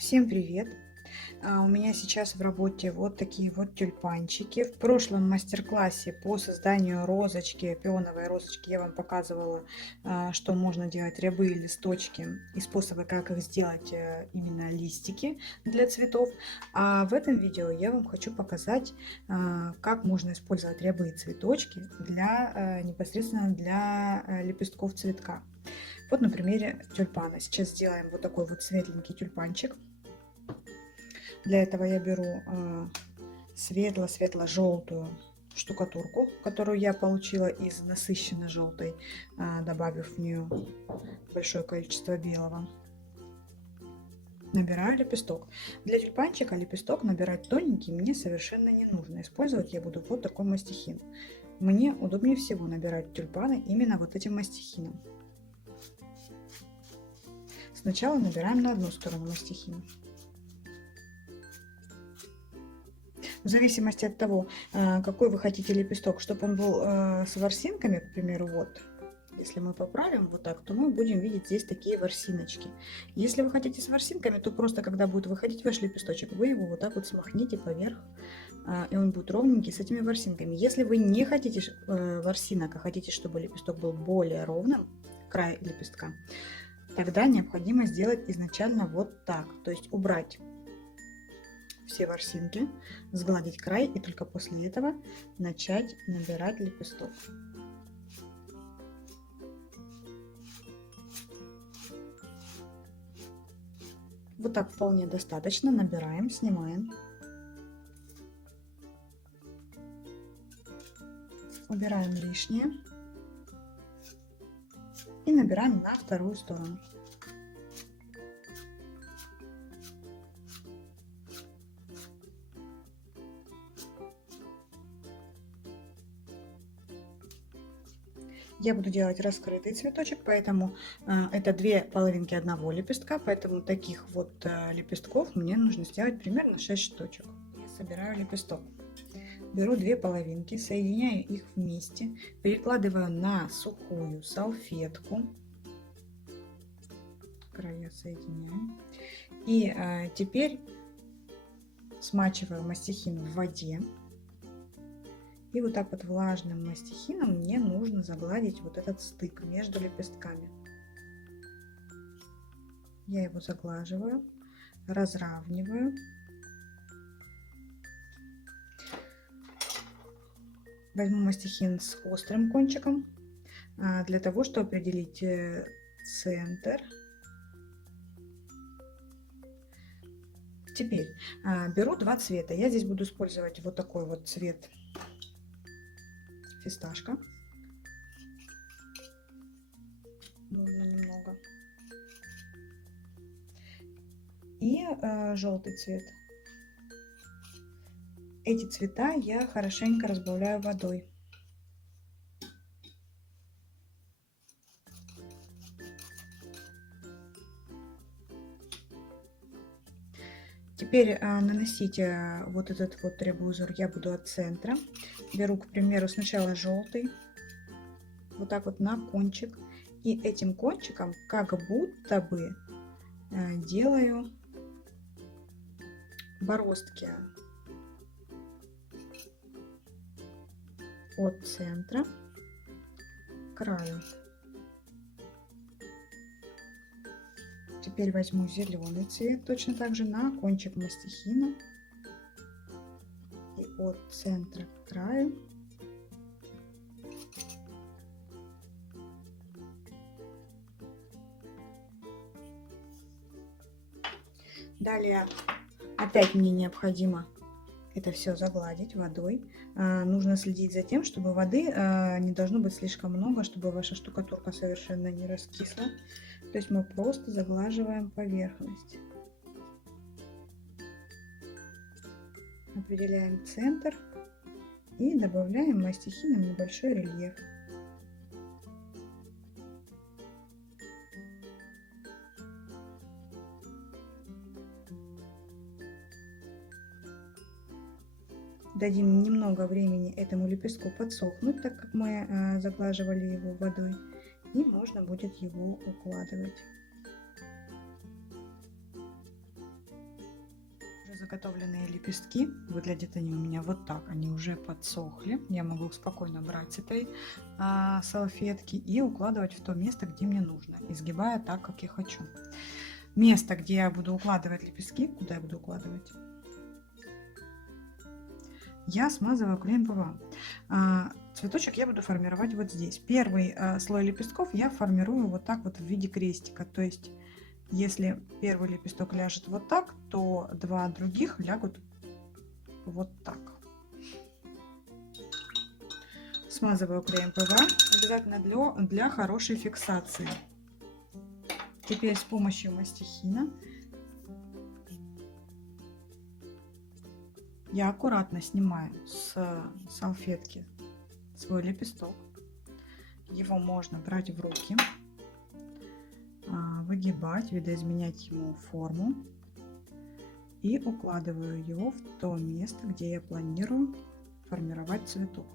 Всем привет! У меня сейчас в работе вот такие вот тюльпанчики. В прошлом мастер-классе по созданию розочки, пионовой розочки, я вам показывала, что можно делать рябы и листочки и способы, как их сделать именно листики для цветов. А в этом видео я вам хочу показать, как можно использовать рябы и цветочки для непосредственно для лепестков цветка. Вот на примере тюльпана. Сейчас сделаем вот такой вот светленький тюльпанчик. Для этого я беру светло-светло-желтую штукатурку, которую я получила из насыщенно желтой, добавив в нее большое количество белого. Набираю лепесток. Для тюльпанчика лепесток набирать тоненький мне совершенно не нужно. Использовать я буду вот такой мастихин. Мне удобнее всего набирать тюльпаны именно вот этим мастихином. Сначала набираем на одну сторону мастихина. В зависимости от того, какой вы хотите лепесток, чтобы он был с ворсинками, к примеру, вот, если мы поправим вот так, то мы будем видеть здесь такие ворсиночки. Если вы хотите с ворсинками, то просто когда будет выходить ваш лепесточек, вы его вот так вот смахните поверх, и он будет ровненький с этими ворсинками. Если вы не хотите ворсинок, а хотите, чтобы лепесток был более ровным, край лепестка, тогда необходимо сделать изначально вот так, то есть убрать все ворсинки, сгладить край и только после этого начать набирать лепесток. Вот так вполне достаточно. Набираем, снимаем. Убираем лишнее. И набираем на вторую сторону. Я буду делать раскрытый цветочек, поэтому это две половинки одного лепестка, поэтому таких вот лепестков мне нужно сделать примерно 6 штучек. Я собираю лепесток. Беру две половинки, соединяю их вместе, перекладываю на сухую салфетку, края соединяем, и теперь смачиваю мастихин в воде. И вот так вот влажным мастихином мне нужно загладить вот этот стык между лепестками. Я его заглаживаю, разравниваю. Возьму мастихин с острым кончиком для того, чтобы определить центр. Теперь беру два цвета. Я здесь буду использовать вот такой вот цвет фисташка. Нужно немного. И желтый цвет. Эти цвета я хорошенько разбавляю водой. Теперь наносить вот этот вот рябузор я буду от центра. Беру, к примеру, сначала желтый, вот так вот на кончик. И этим кончиком как будто бы делаю бороздки от центра к краю. Теперь возьму зеленый цвет, точно так же на кончик мастихина и от центра к краю. Далее опять мне необходимо это все загладить водой. Нужно следить за тем, чтобы воды не должно быть слишком много, чтобы ваша штукатурка совершенно не раскисла. То есть мы просто заглаживаем поверхность. Определяем центр и добавляем мастихином небольшой рельеф. Дадим немного времени этому лепестку подсохнуть, так как мы заглаживали его водой, и можно будет его укладывать. заготовленные лепестки. Выглядят они у меня вот так. Они уже подсохли. Я могу спокойно брать с этой салфетки и укладывать в то место, где мне нужно, изгибая так, как я хочу. Место, где я буду укладывать лепестки, куда я буду укладывать, я смазываю клеем ПВА. Цветочек я буду формировать вот здесь. Первый слой лепестков я формирую вот так вот в виде крестика. То есть, если первый лепесток ляжет вот так, то два других лягут вот так. Смазываю клеем ПВА обязательно для хорошей фиксации. Теперь с помощью мастихина я аккуратно снимаю с салфетки свой лепесток. Его можно брать в руки, выгибать, видоизменять ему форму и укладываю его в то место, где я планирую формировать цветок.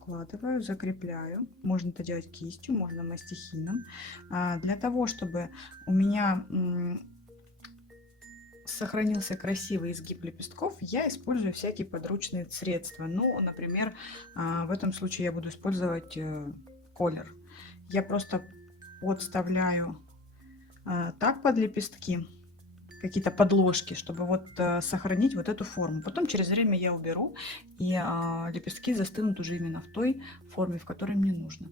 Укладываю, закрепляю. Можно это делать кистью, можно мастихином. Для того, чтобы у меня сохранился красивый изгиб лепестков, я использую всякие подручные средства. Ну, например, в этом случае я буду использовать колер. Я просто подставляю так под лепестки какие-то подложки, чтобы вот сохранить вот эту форму. Потом через время я уберу, и лепестки застынут уже именно в той форме, в которой мне нужно.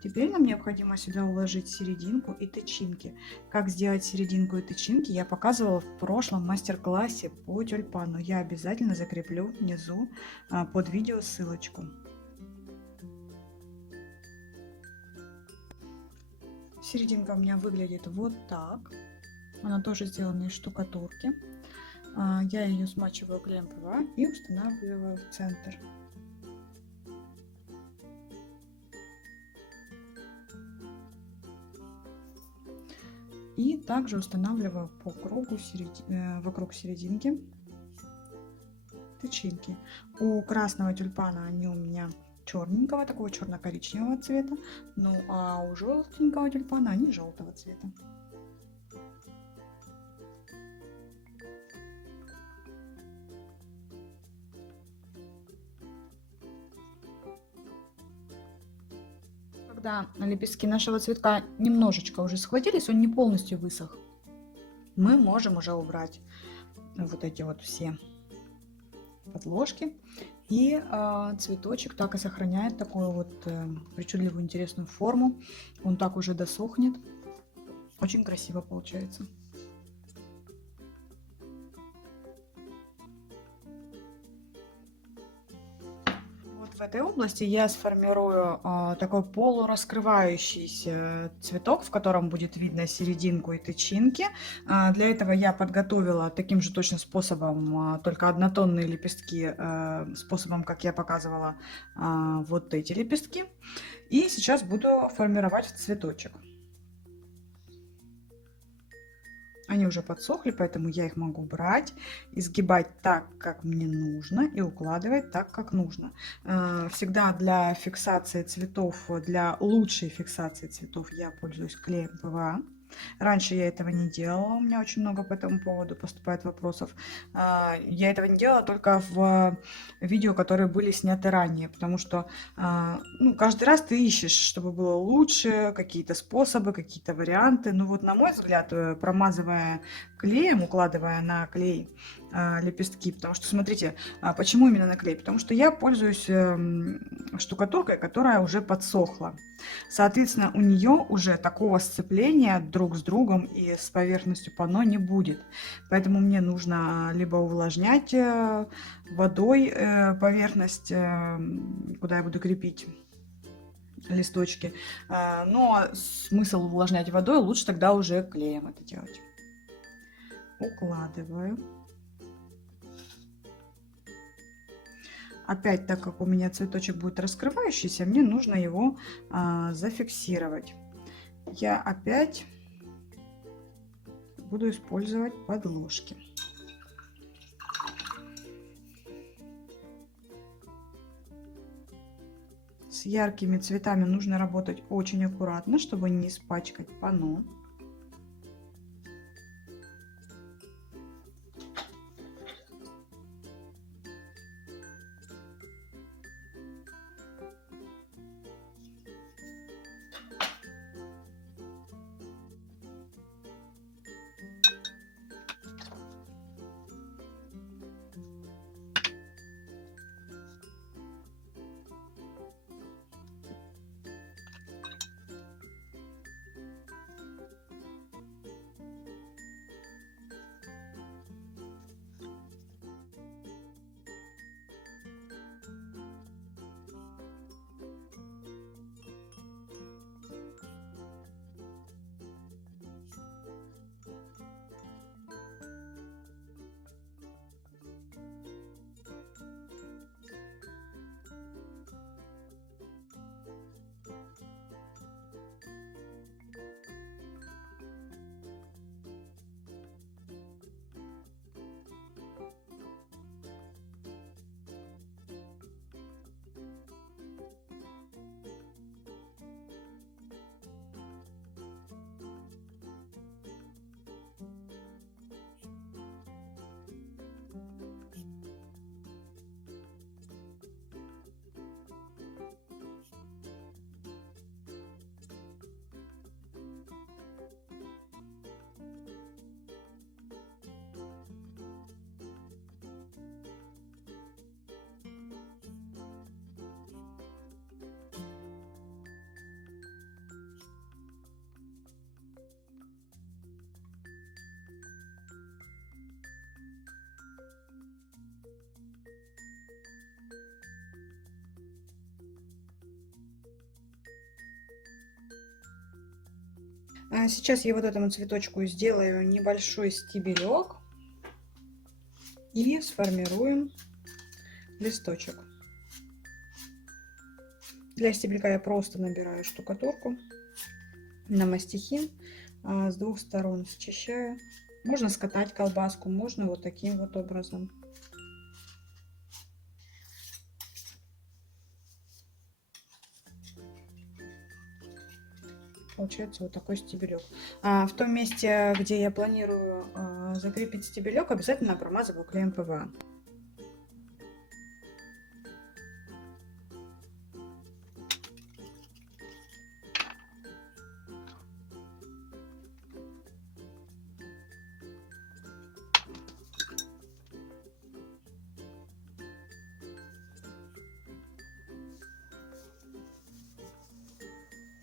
Теперь нам необходимо сюда уложить серединку и тычинки. Как сделать серединку и тычинки, я показывала в прошлом мастер-классе по тюльпану. Я обязательно закреплю внизу под видео ссылочку. Серединка у меня выглядит вот так. Она тоже сделана из штукатурки. Я ее смачиваю клеем ПВА и устанавливаю в центр. И также устанавливаю по кругу вокруг серединки тычинки. У красного тюльпана они у меня черненького, такого черно-коричневого цвета. Ну а у желтенького тюльпана они желтого цвета. Когда лепестки нашего цветка немножечко уже схватились, он не полностью высох, мы можем уже убрать вот эти вот все подложки. И цветочек так и сохраняет такую вот причудливую интересную форму. Он так уже досохнет. Очень красиво получается. В этой области я сформирую такой полураскрывающийся цветок, в котором будет видно серединку и тычинки. Для этого я подготовила таким же точно способом, только однотонные лепестки, способом, как я показывала вот эти лепестки. И сейчас буду формировать цветочек. Они уже подсохли, поэтому я их могу брать, изгибать так, как мне нужно, и укладывать так, как нужно. Всегда для фиксации цветов, для лучшей фиксации цветов я пользуюсь клеем ПВА. Раньше я этого не делала, у меня очень много по этому поводу поступает вопросов. Я этого не делала только в видео, которые были сняты ранее, потому что ну, каждый раз ты ищешь, чтобы было лучше, какие-то способы, какие-то варианты. Ну вот, на мой взгляд, промазывая клеем, укладывая на клей лепестки, потому что, смотрите, почему именно на клей? Потому что я пользуюсь штукатуркой, которая уже подсохла. Соответственно, у нее уже такого сцепления друг с другом и с поверхностью панно не будет. Поэтому мне нужно либо увлажнять водой поверхность, куда я буду крепить листочки. Но смысл увлажнять водой, лучше тогда уже клеем это делать. Укладываю. Опять, так как у меня цветочек будет раскрывающийся, мне нужно его зафиксировать. Я опять буду использовать подложки. С яркими цветами нужно работать очень аккуратно, чтобы не испачкать панно. Сейчас я вот этому цветочку сделаю небольшой стебелек и сформируем листочек. Для стебелька я просто набираю штукатурку на мастихин, с двух сторон счищаю. Можно скатать колбаску, можно вот таким вот образом. Получается вот такой стебелек. В том месте, где я планирую закрепить стебелек, обязательно промазываю клеем ПВА.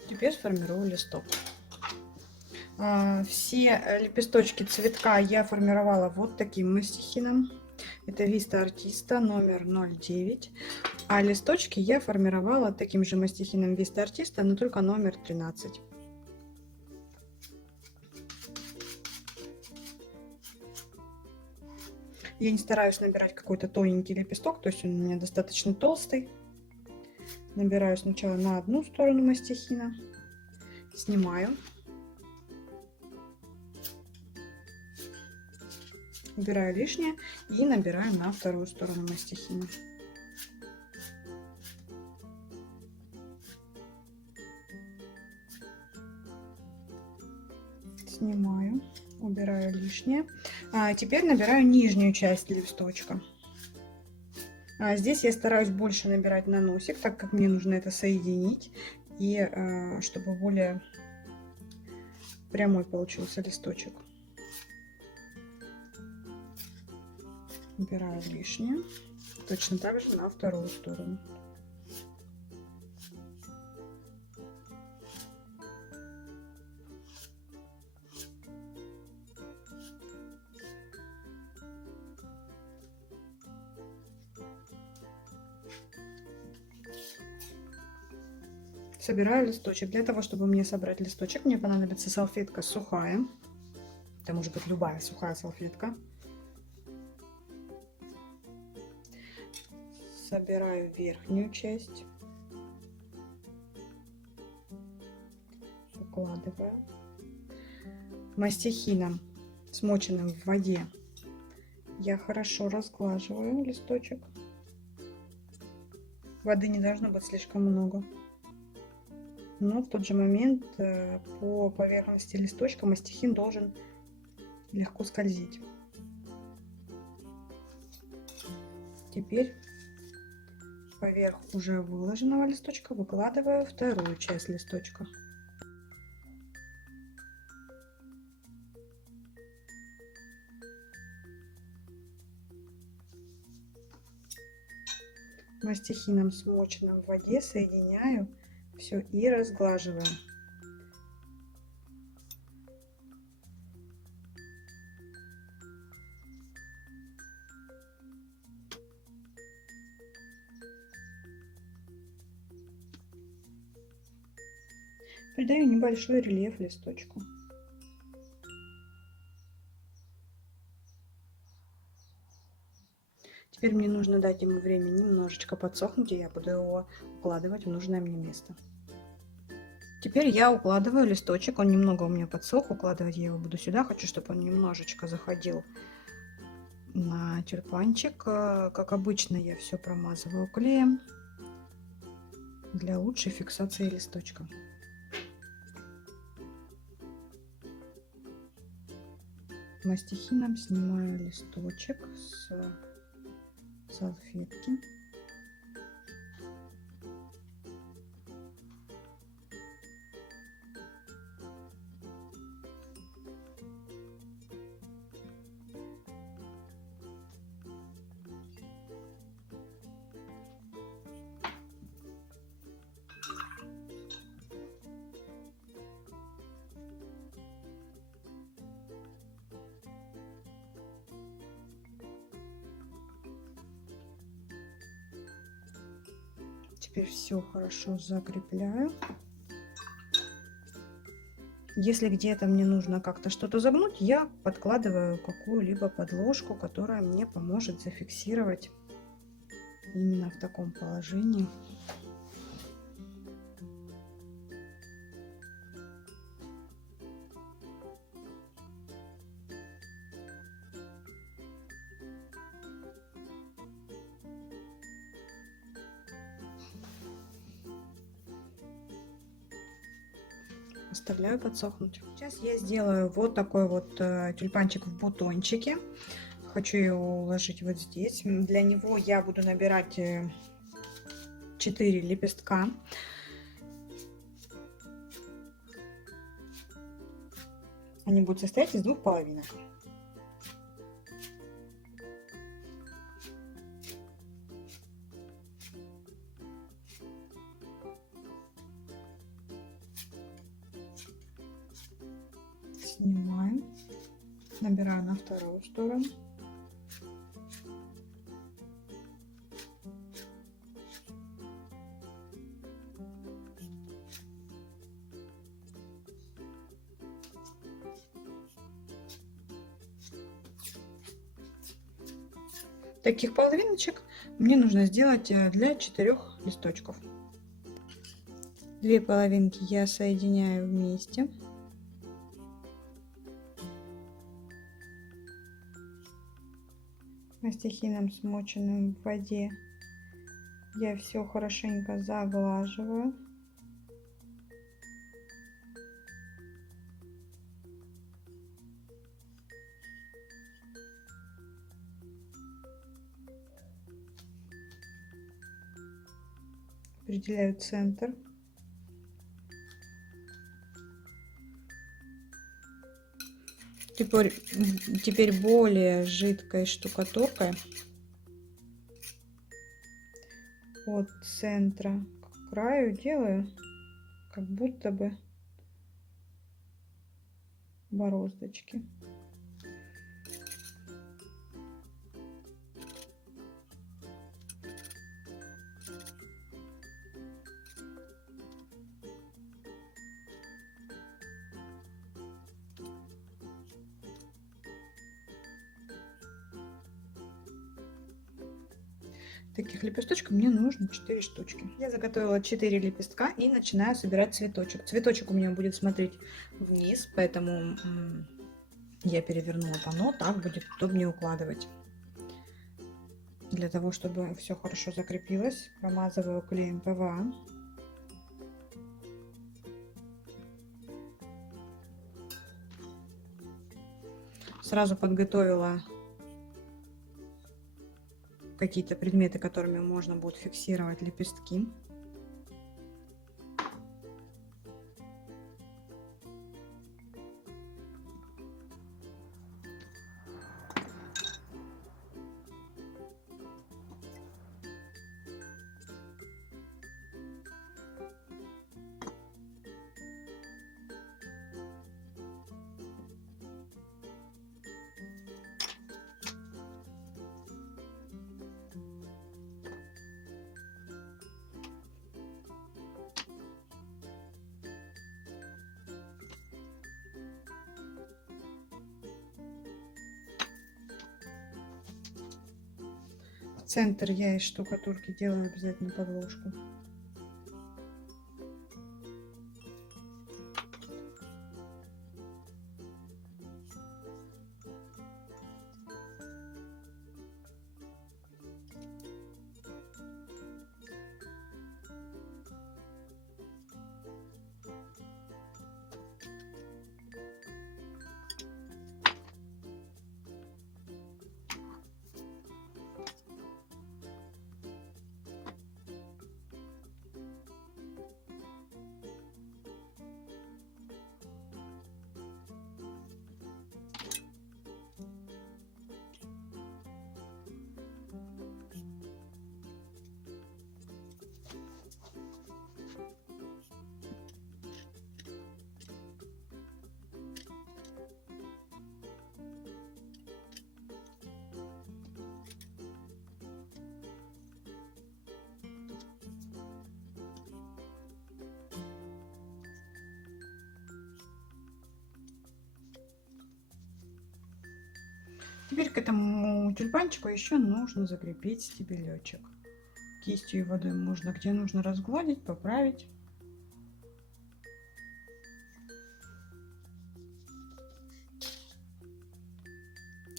Теперь сформирую листок. Все лепесточки цветка я формировала вот таким мастихином. Это Vista Artista номер 09. А листочки я формировала таким же мастихином Vista Artista, но только номер 13. Я не стараюсь набирать какой-то тоненький лепесток, то есть он у меня достаточно толстый. Набираю сначала на одну сторону мастихина, снимаю, убираю лишнее и набираю на вторую сторону мастихина. Снимаю, убираю лишнее. Теперь набираю нижнюю часть листочка. Здесь я стараюсь больше набирать на носик, так как мне нужно это соединить. И чтобы более прямой получился листочек. Убираю лишнее. Точно так же на вторую сторону. Собираю листочек. Для того, чтобы мне собрать листочек, мне понадобится салфетка сухая. Это может быть любая сухая салфетка. Собираю верхнюю часть. Укладываю. Мастихином, смоченным в воде, я хорошо разглаживаю листочек. Воды не должно быть слишком много. Но в тот же момент по поверхности листочка мастихин должен легко скользить. Теперь поверх уже выложенного листочка выкладываю вторую часть листочка. Мастихином, смоченным в воде, соединяю все и разглаживаю. Придаю небольшой рельеф листочку. Теперь мне нужно дать ему время немножечко подсохнуть, и я буду его укладывать в нужное мне место. Теперь я укладываю листочек, он немного у меня подсох, укладывать я его буду сюда. Хочу, чтобы он немножечко заходил на тюльпанчик. Как обычно, я все промазываю клеем для лучшей фиксации листочка. Мастихином снимаю листочек с салфетки. Теперь все хорошо закрепляю. Если где-то мне нужно как-то что-то загнуть, я подкладываю какую-либо подложку, которая мне поможет зафиксировать именно в таком положении. Оставляю подсохнуть. Сейчас я сделаю вот такой вот тюльпанчик в бутончике. Хочу его уложить вот здесь. Для него я буду набирать 4 лепестка. Они будут состоять из 2 половинок. Снимаем, набираю на вторую сторону. Таких половиночек мне нужно сделать для 4 листочков. 2 половинки я соединяю вместе. Мастихином, смоченным в воде, я все хорошенько заглаживаю. определяю центр. Теперь более жидкой штукатуркой от центра к краю делаю как будто бы бороздочки. Таких лепесточков мне нужно 4 штучки. Я заготовила 4 лепестка и начинаю собирать цветочек. Цветочек у меня будет смотреть вниз, поэтому я перевернула панно, так будет удобнее укладывать. Для того, чтобы все хорошо закрепилось, промазываю клеем ПВА. Сразу подготовила какие-то предметы, которыми можно будет фиксировать лепестки. В центр я из штукатурки делаю обязательно подложку. Теперь к этому тюльпанчику еще нужно закрепить стебелечек. Кистью и водой можно, где нужно, разгладить, поправить.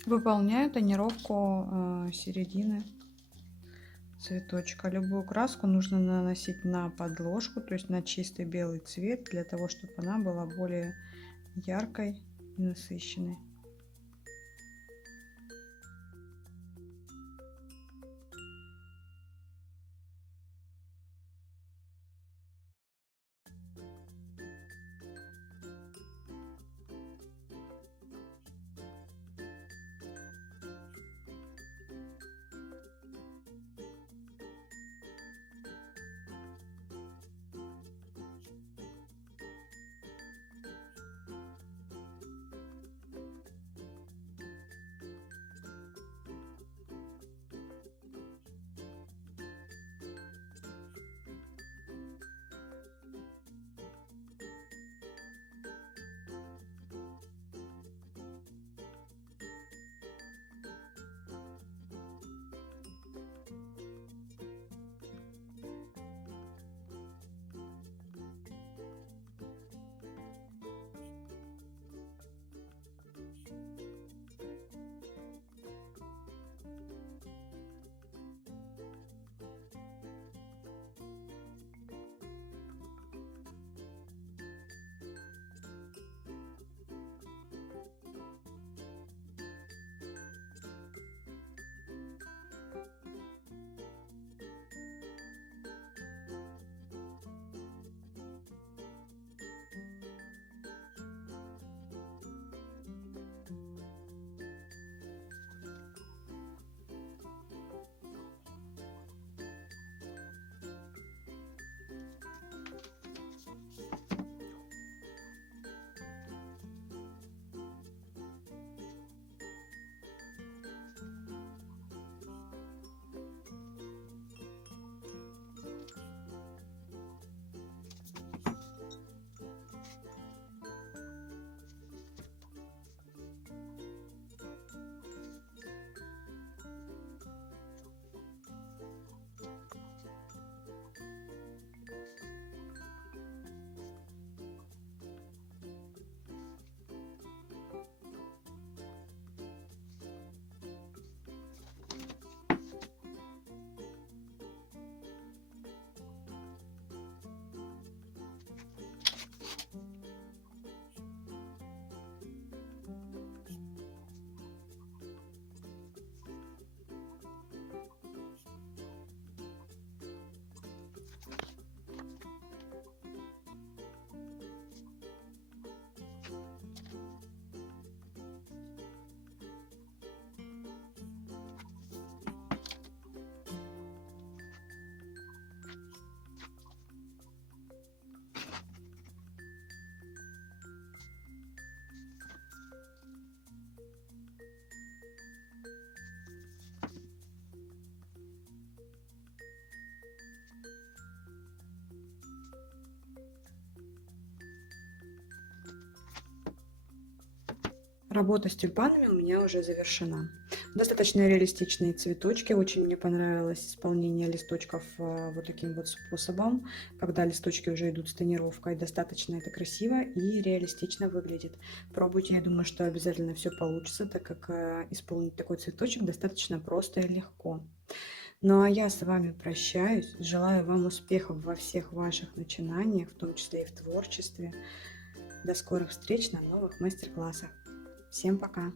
Выполняю тонировку середины цветочка. Любую краску нужно наносить на подложку, то есть на чистый белый цвет, для того, чтобы она была более яркой и насыщенной. Работа с тюльпанами у меня уже завершена. Достаточно реалистичные цветочки. Очень мне понравилось исполнение листочков вот таким вот способом, когда листочки уже идут с тонировкой. Достаточно это красиво и реалистично выглядит. Пробуйте, я думаю, что обязательно все получится, так как исполнить такой цветочек достаточно просто и легко. Ну а я с вами прощаюсь. Желаю вам успехов во всех ваших начинаниях, в том числе и в творчестве. До скорых встреч на новых мастер-классах. Всем пока!